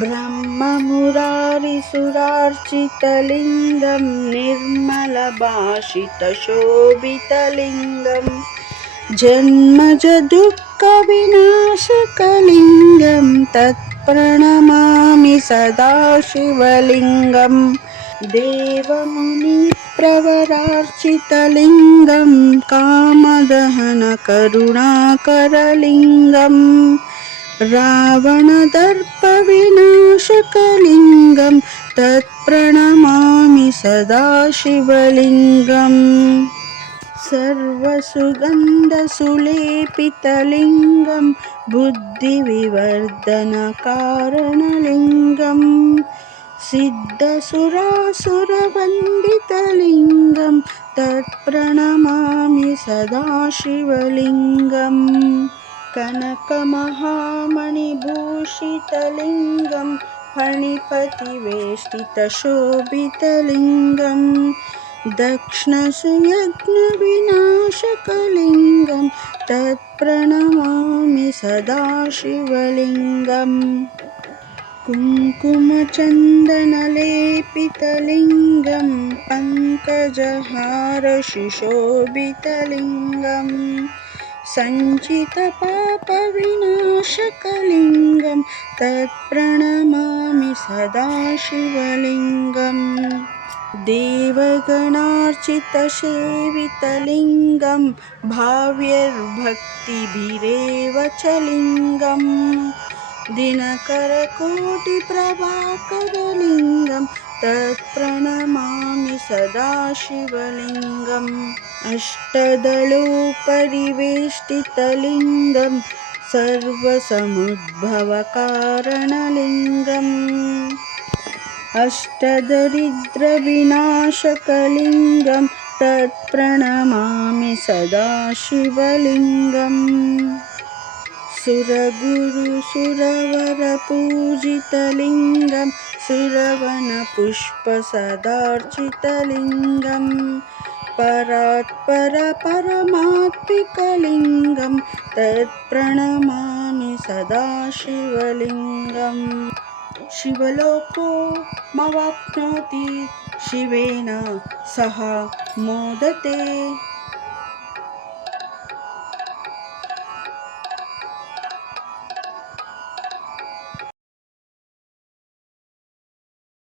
ब्रह्ममुरारिसुरार्चितलिङ्गं निर्मलभाषितशोभितलिङ्गं जन्मजदुःखविनाशकलिङ्गं तत्प्रणमामि सदा शिवलिङ्गम् देवमुनिप्रवरार्चितलिङ्गं कामदहनकरुणाकरलिङ्गम् रावणदर्पविनाशकलिङ्गं तत्प्रणमामि सदा शिवलिङ्गम् सर्वसुगन्धसुलेपितलिङ्गं बुद्धिविवर्धनकारणलिङ्गम् सिद्धसुरासुरवन्दितलिङ्गं तत्प्रणमामि सदा शिवलिङ्गम् कनकमहामणिभूषितलिङ्गं फणिपतिवेष्टितशोभितलिङ्गं दक्ष्णसुयज्ञविनाशकलिङ्गं तत्प्रणमामि सदा शिवलिङ्गम् कुङ्कुमचन्दनलेपितलिङ्गं पङ्कजहारशुशोभितलिङ्गम् सञ्चितपापविनाशकलिङ्गं तत्प्रणमामि सदा शिवलिङ्गम् देवगणार्चितसेवितलिङ्गं भाव्यैर्भक्तिभिरेव च लिङ्गम् दिनकरकोटिप्रभाकरलिङ्गं तत्प्रणमामि सदा शिवलिङ्गम् अष्टदलोपरिवेष्टितलिङ्गं सर्वसमुद्भवकारणलिङ्गम् अष्टदरिद्रविनाशकलिङ्गं तत्प्रणमामि सदा शिवलिङ्गम् सुरगुरुसुरवरपूजितलिङ्गं सुरवनपुष्पसदार्चितलिङ्गं परात्परपरमात्मिकलिङ्गं तत्प्रणमामि सदा शिवलिङ्गम् शिवलोको मवाप्नोति शिवेन सह मोदते।